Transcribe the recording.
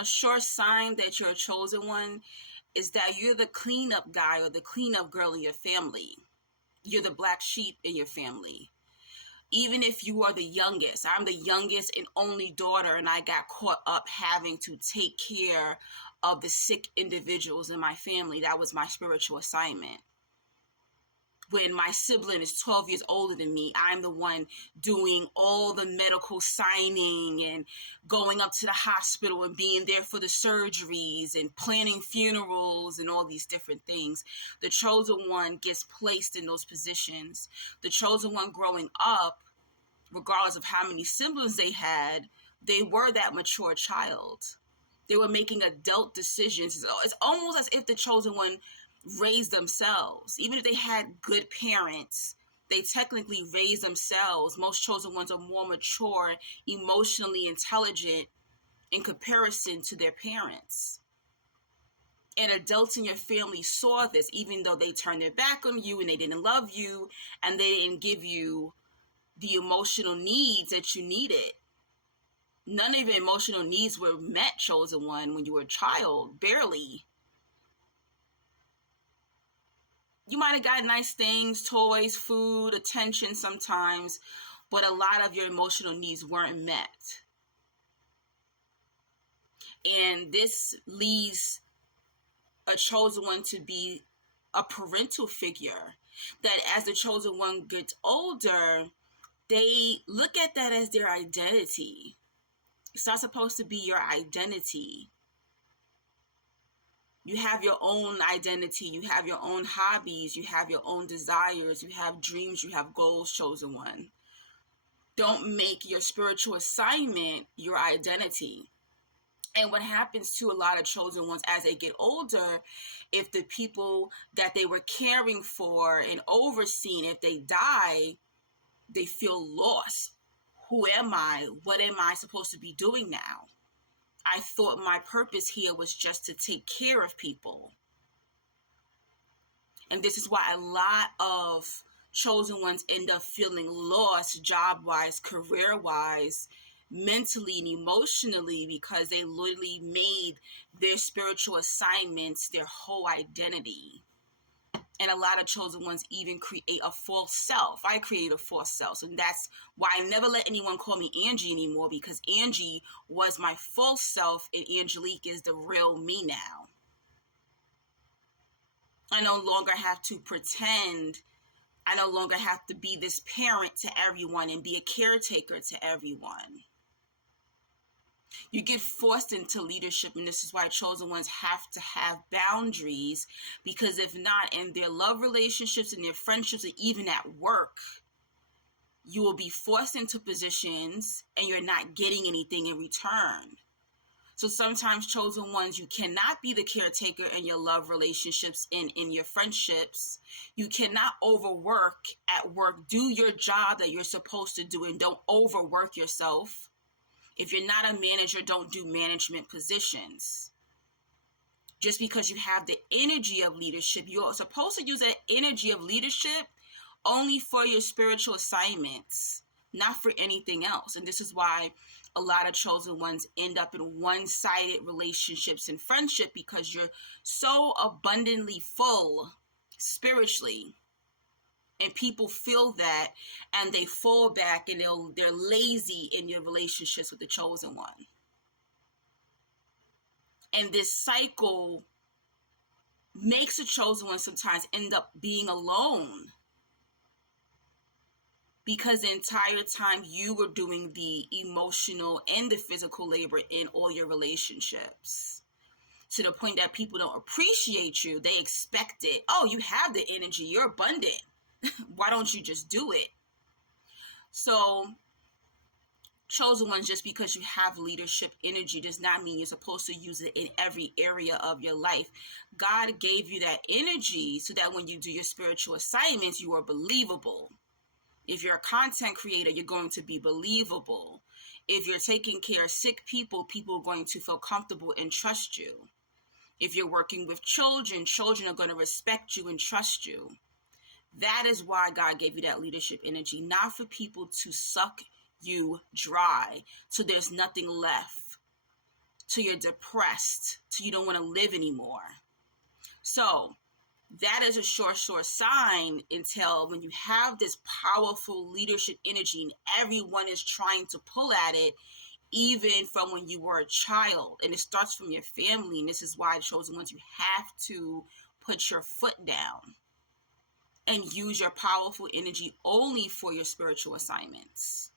A sure sign that you're a chosen one is that you're the cleanup guy or the cleanup girl in your family. You're the black sheep in your family. Even if you are the youngest, I'm the youngest and only daughter, and I got caught up having to take care of the sick individuals in my family. That was my spiritual assignment. When my sibling is 12 years older than me, I'm the one doing all the medical signing and going up to the hospital and being there for the surgeries and planning funerals and all these different things. The chosen one gets placed in those positions. The chosen one growing up, regardless of how many siblings they had, they were that mature child. They were making adult decisions. It's almost as if the chosen one raised themselves. Even if they had good parents, they technically raised themselves. Most chosen ones are more mature, emotionally intelligent in comparison to their parents. And adults in your family saw this, even though they turned their back on you and they didn't love you and they didn't give you the emotional needs that you needed. None of your emotional needs were met, chosen one, when you were a child, barely. You might have got nice things, toys, food, attention sometimes, but a lot of your emotional needs weren't met. And this leads a chosen one to be a parental figure, that as the chosen one gets older, they look at that as their identity. It's not supposed to be your identity. You have your own identity. You have your own hobbies. You have your own desires. You have dreams. You have goals, chosen one. Don't make your spiritual assignment your identity. And what happens to a lot of chosen ones as they get older, if the people that they were caring for and overseeing, if they die, they feel lost. Who am I? What am I supposed to be doing now? I thought my purpose here was just to take care of people. And this is why a lot of chosen ones end up feeling lost job-wise, career-wise, mentally and emotionally, because they literally made their spiritual assignments their whole identity. And a lot of chosen ones even create a false self. I created a false self. And that's why I never let anyone call me Angie anymore, because Angie was my false self and Angelique is the real me now. I no longer have to pretend. I no longer have to be this parent to everyone and be a caretaker to everyone. You get forced into leadership, and this is why chosen ones have to have boundaries, because if not, in their love relationships, in their friendships, and even at work, you will be forced into positions and you're not getting anything in return. So sometimes, chosen ones, you cannot be the caretaker in your love relationships and in your friendships. You cannot overwork at work. Do your job that you're supposed to do and don't overwork yourself. If you're not a manager, don't do management positions. Just because you have the energy of leadership, you're supposed to use that energy of leadership only for your spiritual assignments, not for anything else. And this is why a lot of chosen ones end up in one-sided relationships and friendship, because you're so abundantly full spiritually. And people feel that and they fall back and they're lazy in your relationships with the chosen one. And this cycle makes the chosen one sometimes end up being alone, because the entire time you were doing the emotional and the physical labor in all your relationships, to the point that people don't appreciate you. They expect it. Oh, you have the energy. You're abundant. Why don't you just do it? So, chosen ones, just because you have leadership energy does not mean you're supposed to use it in every area of your life. God gave you that energy so that when you do your spiritual assignments, you are believable. If you're a content creator, you're going to be believable. If you're taking care of sick people, people are going to feel comfortable and trust you. If you're working with children, children are going to respect you and trust you. That is why God gave you that leadership energy, not for people to suck you dry so there's nothing left till you're depressed, till you don't want to live anymore. So that is a sure sign until when you have this powerful leadership energy and everyone is trying to pull at it, even from when you were a child. And it starts from your family. And this is why the chosen ones, you have to put your foot down and use your powerful energy only for your spiritual assignments.